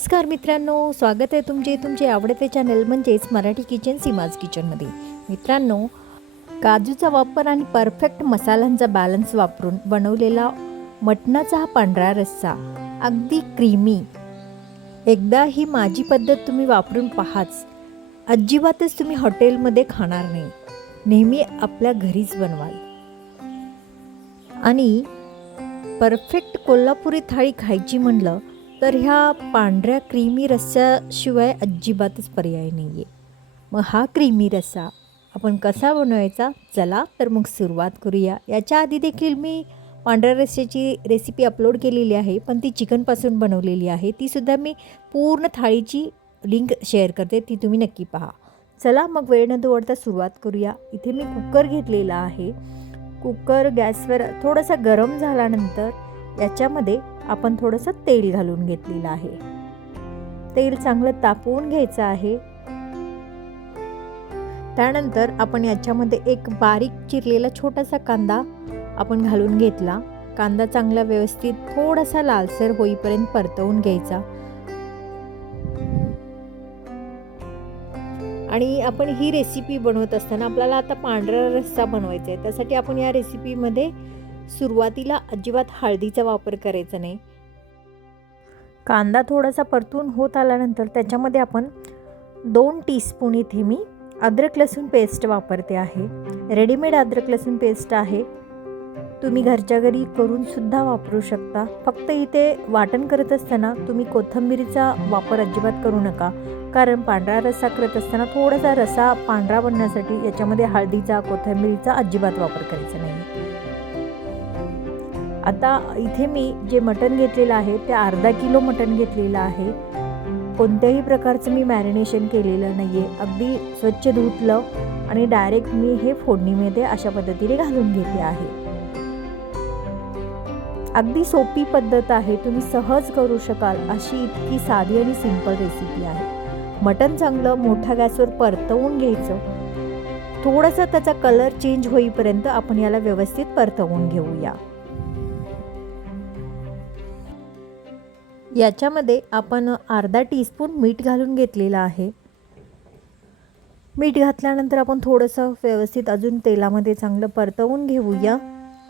नमस्कार मित्रांनो, स्वागत आहे तुमचे आवडते चॅनल म्हणजेच मराठी किचन सीमाज किचनमध्ये. मित्रांनो, काजूचा वापर आणि परफेक्ट मसाल्यांचा बॅलन्स वापरून बनवलेला मटणाचा हा पांढरा रस्सा अगदी क्रीमी. एकदा ही माझी पद्धत तुम्ही वापरून पाहाच, अजिबातच तुम्ही हॉटेलमध्ये खाणार नाही. नेहमी आपल्या घरीच बनवाल आणि परफेक्ट कोल्हापुरी थाळी खायची म्हणलं तर ह्या पांढऱ्या क्रीमी रस्स्याशिवाय अजिबातच पर्याय नाही आहे. मग हा क्रीमी रस्सा आपण कसा बनवायचा, चला तर मग सुरुवात करूया. याच्या आधी देखील मी पांढऱ्या रस्स्याची रेसिपी अपलोड केलेली आहे, पण ती चिकनपासून बनवलेली आहे. तीसुद्धा मी पूर्ण थाळीची लिंक शेअर करते, ती तुम्ही नक्की पहा. चला मग वेळ न दवडता सुरुवात करूया. इथे मी कुकर घेतलेला आहे. कुकर गॅसवर थोडासा गरम झाल्यानंतर याच्यामध्ये आपण थोडंसं तेल घालून घेतलेलं आहे. तेल चांगलं तापवून घ्यायचं आहे. त्यानंतर आपण याच्यामध्ये एक बारीक चिरलेला छोटासा कांदा आपण घालून घेतला. कांदा चांगला व्यवस्थित थोडासा लालसर होईपर्यंत परतवून घ्यायचा. आणि आपण ही रेसिपी बनवत असताना आपल्याला आता पांढरा रस्सा बनवायचा आहे. त्यासाठी आपण या रेसिपीमध्ये सुरुवातीला अजिबात हळदीचा वापर करायचा नाही. कांदा थोडासा परतून होत आल्यानंतर त्याच्यामध्ये आपण 2 टीस्पून इथे मी अद्रक लसूण पेस्ट वापरते आहे. रेडीमेड अद्रक लसूण पेस्ट आहे, तुम्ही घरच्या घरी करून सुद्धा वापरू शकता. फक्त इथे वाटण करत असताना तुम्ही कोथिंबीरीचा वापर अजिबात करू नका, कारण पांढरा रस्सा करत असताना थोडासा रस्सा पांढरा बनण्यासाठी याच्यामध्ये हळदीचा कोथिंबीरीचा अजिबात वापर करायचा नाही. आता इथे मी जे मटण घेतलेलं आहे ते अर्धा किलो मटण घेतलेलं आहे. कोणत्याही प्रकारचं मी मॅरिनेशन केलेलं नाही आहे. अगदी स्वच्छ धुतलं आणि डायरेक्ट मी हे फोडणीमध्ये अशा पद्धतीने घालून घेते आहे. अगदी सोपी पद्धत आहे, तुम्ही सहज करू शकाल अशी इतकी साधी आणि सिंपल रेसिपी आहे. मटण चांगलं मोठ्या गॅसवर परतवून घ्यायचं. थोडासा त्याचा कलर चेंज होईपर्यंत आपण याला व्यवस्थित परतवून घेऊया. याच्यामध्ये आपण अर्धा टीस्पून मीठ घालून घेतलेलं आहे. मीठ घातल्यानंतर आपण थोडंसं व्यवस्थित अजून तेलामध्ये चांगलं परतवून घेऊया.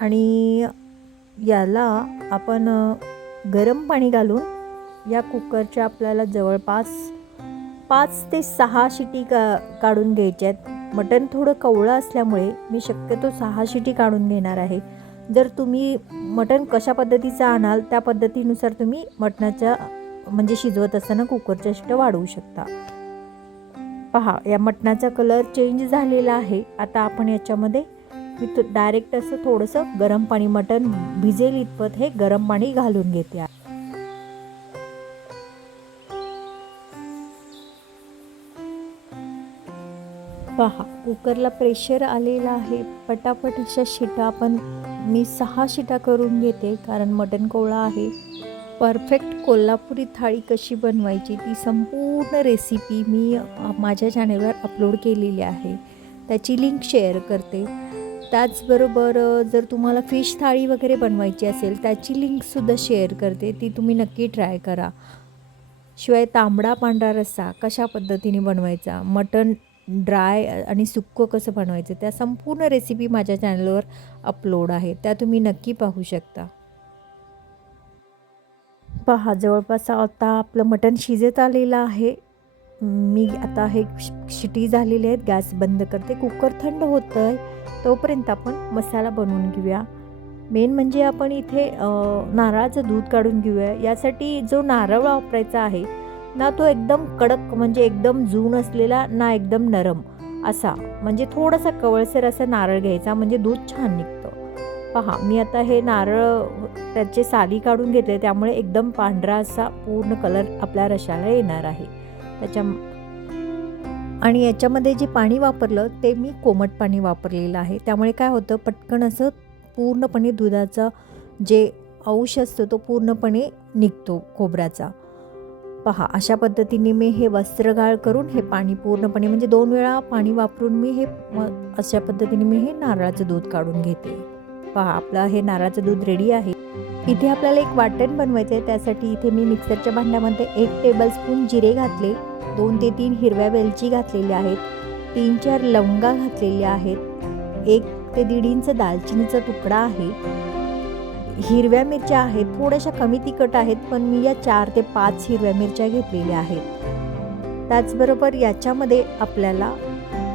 आणि याला आपण गरम पाणी घालून या कुकरच्या आपल्याला जवळपास 5 ते 6 शिटी काढून घ्यायच्या आहेत. मटण थोडं कवळं असल्यामुळे मी शक्यतो 6 शिटी काढून घेणार आहे. जर तुम्ही मटण कशा पद्धतीचं आणाल त्या पद्धतीनुसार तुम्ही मटणाच्या म्हणजे शिजवत असताना कुकरच्या शिट्या वाढवू शकता. पहा, या मटणाचा कलर चेंज झालेला आहे. आता आपण याच्यामध्ये मी डायरेक्ट असं थोडंसं गरम पाणी, मटण भिजेल इतपत हे गरम पाणी घालून घेते. पहा, कुकरला प्रेशर आलेला आहे. पटापट अशा शिटा आपण मी 6 शिटा करून घेते, कारण मटण कोवळा आहे. परफेक्ट कोल्हापुरी थाळी कशी बनवायची ती संपूर्ण रेसिपी मी माझ्या चॅनलवर अपलोड केलेली आहे, त्याची लिंक शेअर करते. त्याचबरोबर जर तुम्हाला फिश थाळी वगैरे बनवायची असेल त्याची लिंकसुद्धा शेअर करते, ती तुम्ही नक्की ट्राय करा. शिवाय तांबडा पांढरा रस्सा कशा पद्धतीने बनवायचा, मटण ड्राय आणि सुक्कं कसं बनवायचं, त्या संपूर्ण रेसिपी माझ्या चॅनलवर अपलोड आहे, त्या तुम्ही नक्की पाहू शकता. पहा, जवळपास आता आपलं मटण शिजत आलेलं आहे. मी आता हे शिटी झालेली आहेत. गॅस बंद करते. कुकर थंड होतं आहे तोपर्यंत आपण मसाला बनवून घेऊया. मेन म्हणजे आपण इथे नारळाचं दूध काढून घेऊया. यासाठी जो नारळ वापरायचा आहे ना, तो एकदम कडक म्हणजे एकदम जून असलेला ना एकदम नरम असा, म्हणजे थोडासा कवळसर असा नारळ घ्यायचा, म्हणजे दूध छान निघतं. पहा, मी आता हे नारळ त्याचे साली काढून घेतले, त्यामुळे एकदम पांढरा असा पूर्ण कलर आपल्या रशाला येणार आहे. आणि याच्यामध्ये जे पाणी वापरलं ते मी कोमट पाणी वापरलेलं आहे. त्यामुळे काय होतं, पटकन असं पूर्णपणे दुधाचा जे अंश असतो तो पूर्णपणे निघतो खोबऱ्याचा. पहा, अशा पद्धतीने मी हे वस्त्रगाळ करून हे पाणी पूर्णपणे म्हणजे 2 वेळा पाणी वापरून मी हे अशा पद्धतीने मी हे नारळाचं दूध काढून घेते. पहा आपलं हे नारळाचं दूध रेडी आहे. इथे आपल्याला एक वाटण बनवायचं आहे. त्यासाठी इथे मी मिक्सरच्या भांड्यामध्ये 1 टेबलस्पून जिरे घातले, 2 ते 3 हिरव्या वेलची घातलेल्या आहेत, 3-4 लवंगा घातलेल्या आहेत, 1 ते 1.5 इंच दालचिनीचा तुकडा आहे, हिरव्या मिरच्या आहेत, थोड्याशा कमी तिखट आहेत, पण मी या 4 ते 5 हिरव्या मिरच्या घेतलेल्या आहेत. त्याचबरोबर याच्यामध्ये आपल्याला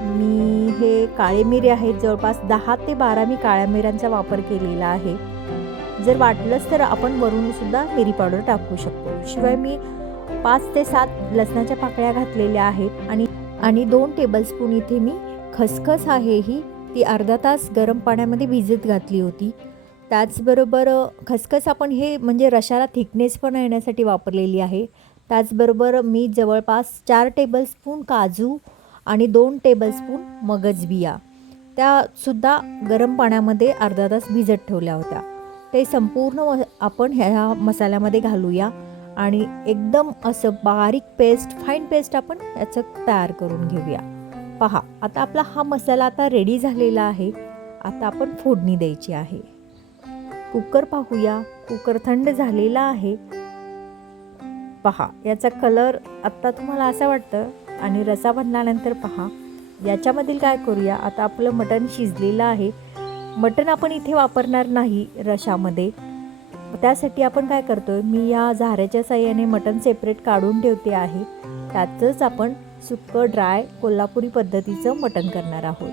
मी हे काळे मिरे आहेत, जवळपास 10 ते 12 मी काळ्या मिऱ्यांचा वापर केलेला आहे. जर वाटलंच तर आपण वरून सुद्धा मिरी पावडर टाकू शकतो. शिवाय मी 5 ते 7 लसणाच्या पाकळ्या घातलेल्या आहेत आणि 2 टेबलस्पून इथे मी खसखस आहे ही ती अर्धा तास गरम पाण्यामध्ये भिजत घातली होती. त्याचबरोबर खसखस आपण हे म्हणजे रशाला थिकनेस पण येण्यासाठी वापरलेली आहे. त्याचबरोबर मी जवळपास 4 टेबलस्पून काजू आणि 2 टेबलस्पून मगज बिया त्यासुद्धा गरम पाण्यामध्ये अर्धा तास भिजत ठेवल्या होत्या. ते संपूर्ण आपण ह्या मसाल्यामध्ये घालूया आणि एकदम असं बारीक पेस्ट, फाईन पेस्ट आपण याचं तयार करून घेऊया. पहा आता आपला हा मसाला आता रेडी झालेला आहे. आता आपण फोडणी द्यायची आहे. कुकर पाहूया. कुकर थंड झालेला आहे. पहा याचा कलर आत्ता तुम्हाला असं वाटतं आणि रसा बनल्यानंतर पहा याच्यामधील काय करूया. आता आपलं मटण शिजलेलं आहे. मटण आपण इथे वापरणार नाही रशामध्ये. त्यासाठी आपण काय करतोय, मी या झाऱ्याच्या साहाय्याने मटण सेपरेट काढून ठेवते आहे. त्यातच आपण सुक्कं ड्राय कोल्हापुरी पद्धतीचं मटण करणार आहोत.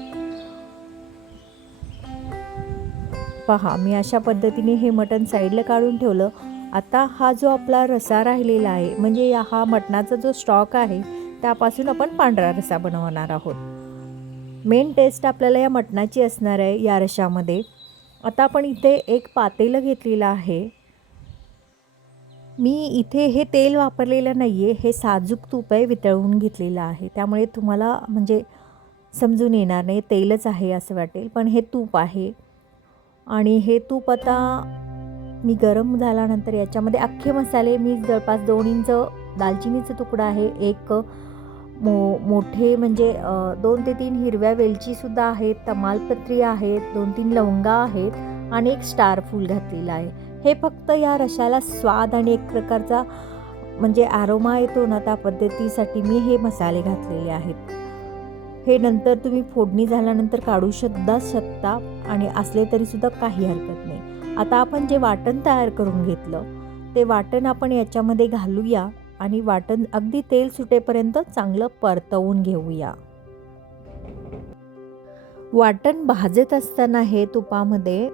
पहा मी अशा पद्धतीने हे मटण साईडला काढून ठेवलं. आता हा जो आपला रसा राहिलेला आहे म्हणजे हा मटणाचा जो स्टॉक आहे त्यापासून आपण पांढरा रसा बनवणार आहोत. मेन टेस्ट आपल्याला या मटणाची असणार आहे या रशामध्ये. आता आपण इथे एक पातेलं घेतलेलं आहे. मी इथे हे तेल वापरलेलं नाही आहे, हे साजूक तूप आहे, वितळवून घेतलेलं आहे. त्यामुळे तुम्हाला म्हणजे समजून येणार नाही तेलच आहे असं वाटेल, पण हे तूप आहे. आणि हे तूप आता मी गरम झाल्यानंतर याच्यामध्ये अख्खे मसाले मी जवळपास 2 इंच दालचिनीचा तुकडा आहे, एक मोठे म्हणजे 2 ते 3 हिरव्या वेलचीसुद्धा आहेत, तमालपत्री आहेत, 2-3 लवंगा आहेत आणि एक स्टार फूल घातलेलं आहे. हे फक्त या रशाला स्वाद आणि एक प्रकारचा म्हणजे ॲरोमा येतो ना त्या पद्धतीसाठी मी हे मसाले घातलेले आहेत. हे नंतर तुम्ही फोडणी झाल्यानंतर काढू सुद्धा शकता आणि असले तरीसुद्धा काही हरकत नाही. आता आपण जे वाटण तयार करून घेतलं ते वाटण आपण याच्यामध्ये घालूया आणि वाटण अगदी तेल सुटेपर्यंत चांगलं परतवून घेऊया. वाटण भाजत असताना हे तुपामध्ये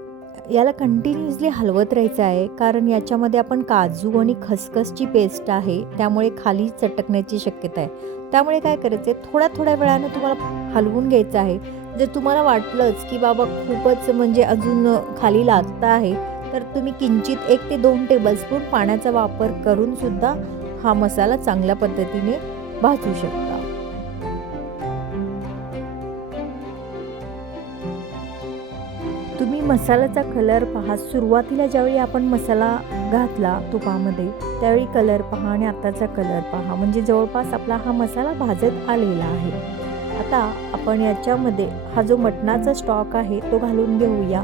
याला कंटिन्युअसली हलवत राहायचं आहे, कारण याच्यामध्ये आपण काजू आणि खसखसची पेस्ट आहे त्यामुळे खाली चटकण्याची शक्यता आहे. त्यामुळे काय करायचं आहे, थोड्या वेळानं तुम्हाला हलवून घ्यायचं आहे. जर तुम्हाला वाटलंच की बाबा खूपच म्हणजे अजून खाली लागतं आहे तर तुम्ही किंचित 1 ते 2 टेबलस्पून पाण्याचा वापर करून सुद्धा हा मसाला चांगल्या पद्धतीने भाजू शकता. तुम्ही मसाल्याचा कलर पहा. सुरुवातीला ज्यावेळी आपण मसाला घातला तुपामध्ये त्यावेळी कलर पहा आणि आताचा कलर पहा, म्हणजे जवळपास आपला हा मसाला भाजत आलेला आहे. आता आपण याच्यामध्ये हा जो मटणाचा स्टॉक आहे तो घालून घेऊया.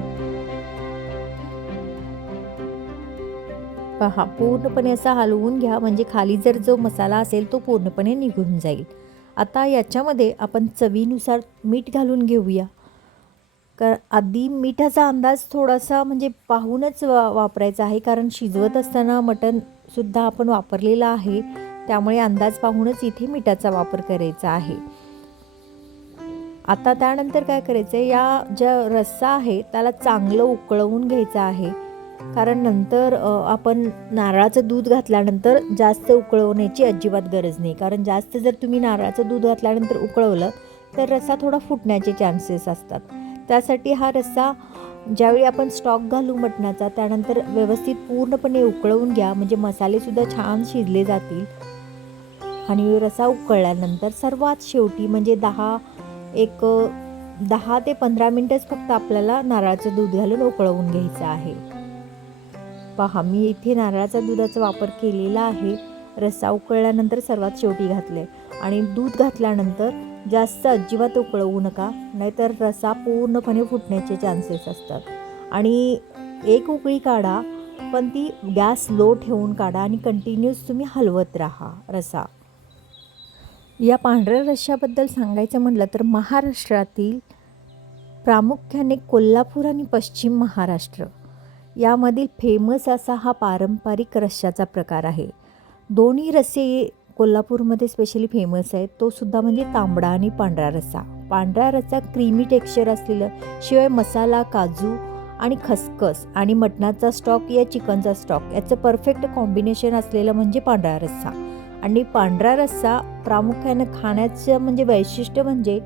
पहा पूर्णपणे असा हलवून घ्या, म्हणजे खाली जर जो मसाला असेल तो पूर्णपणे निघून जाईल. आता याच्यामध्ये आपण चवीनुसार मीठ घालून घेऊया. आधी मिठाचा अंदाज थोडासा म्हणजे पाहूनच वापरायचा आहे, कारण शिजवत असताना मटणसुद्धा आपण वापरलेलं आहे त्यामुळे अंदाज पाहूनच इथे मिठाचा वापर करायचा आहे. आता त्यानंतर काय करायचं आहे, या ज्या रस्सा आहे त्याला चांगलं उकळवून घ्यायचं आहे, कारण नंतर आपण नारळाचं दूध घातल्यानंतर जास्त उकळवण्याची अजिबात गरज नाही, कारण जास्त जर तुम्ही नारळाचं दूध घातल्यानंतर उकळवलं तर रस्सा थोडा फुटण्याचे चान्सेस असतात. त्यासाठी हा रस्सा ज्यावेळी आपण स्टॉक घालू मटणाचा त्यानंतर व्यवस्थित पूर्णपणे उकळवून घ्या, म्हणजे मसालेसुद्धा छान शिजले जातील. आणि रस्सा उकळल्यानंतर सर्वात शेवटी म्हणजे 10 ते 15 मिनटंच फक्त आपल्याला नारळाचं दूध घालून उकळवून घ्यायचं आहे. पहा मी इथे नारळाचा दुधाचा वापर केलेला आहे. रस्सा उकळल्यानंतर सर्वात शेवटी घातले आणि दूध घातल्यानंतर जास्त अजिबात उकळवू नका, नाहीतर रस्सा पूर्णपणे फुटण्याचे चान्सेस असतात. आणि एक उकळी काढा, पण ती गॅस लो ठेवून काढा आणि कंटिन्यूस तुम्ही हलवत राहा रस्सा. या पांढऱ्या रश्श्याबद्दल सांगायचं म्हटलं तर महाराष्ट्रातील प्रामुख्याने कोल्हापूर आणि पश्चिम महाराष्ट्र यामधील फेमस असा हा पारंपरिक रश्श्याचा प्रकार आहे. दोन्ही रस्से कोल्हापूरमध्ये स्पेशली फेमस आहेत. तो सुद्धा म्हणजे तांबडा आणि पांढरा रस्सा. पांढरा रस्सा क्रीमी टेक्स्चर असलेलं, शिवाय मसाला, काजू आणि खसखस आणि मटणाचा स्टॉक या चिकनचा स्टॉक याचं परफेक्ट कॉम्बिनेशन असलेलं म्हणजे पांढरा रस्सा. आणि पांढरा रस्सा प्रामुख्याने खाण्याचं म्हणजे वैशिष्ट्य म्हणजे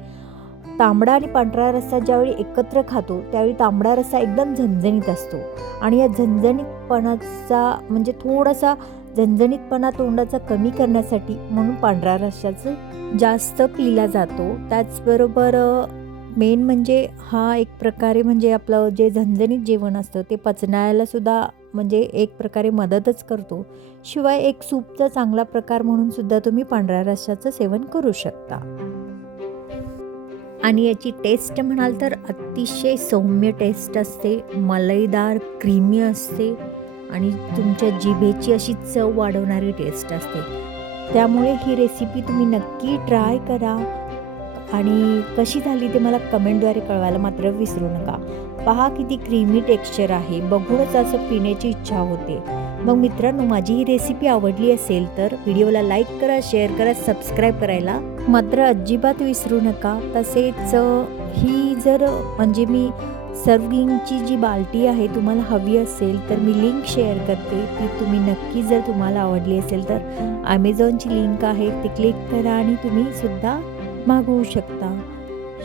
तांबडा आणि पांढरा रस्सा ज्यावेळी एकत्र खातो त्यावेळी तांबडा रस्सा एकदम झणझणीत असतो आणि या झणझणीतपणाचा म्हणजे थोडासा झणझणीतपणा तोंडाचा कमी करण्यासाठी म्हणून पांढरा रस्स्याचं जास्त पिला जातो. त्याचबरोबर मेन म्हणजे हा एक प्रकारे म्हणजे आपलं जे झणझणीत जेवण असतं ते पचनायला सुद्धा म्हणजे एक प्रकारे मदतच करतो. शिवाय एक सूपचा चांगला प्रकार म्हणून सुद्धा तुम्ही पांढऱ्या रस्स्याचं सेवन करू शकता. आणि याची टेस्ट म्हणाल तर अतिशय सौम्य टेस्ट असते, मलईदार क्रीमी असते आणि तुमच्या जिभेची अशी चव वाढवणारी टेस्ट असते. त्यामुळे ही रेसिपी तुम्ही नक्की ट्राय करा आणि कशी झाली ते मला कमेंटद्वारे कळवायला मात्र विसरू नका. पहा किती क्रीमी टेक्स्चर आहे, बघूनच असं पिण्याची इच्छा होते. मग मित्रांनो, माझी ही रेसिपी आवडली असेल तर व्हिडिओला लाईक करा, शेअर करा, सबस्क्राईब करायला मात्र अजिबात विसरू नका. तसेच ही जर म्हणजे मी सर्विंगची जी बाल्टी आहे तुम्हाला हवी असेल तर मी लिंक शेअर करते. ती तुम्ही नक्की जर तुम्हाला आवडली असेल तर ॲमेझॉनची लिंक आहे, ती क्लिक करा आणि तुम्ही सुद्धा मागवू शकता.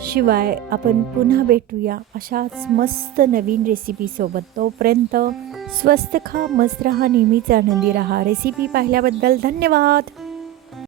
शिवाय आपण पुन्हा भेटूया अशाच मस्त नवीन रेसिपीसोबत. तोपर्यंत स्वस्त खा, मस्त रहा, नेहमीच आनंदी रहा. रेसिपी पाहिल्याबद्दल धन्यवाद.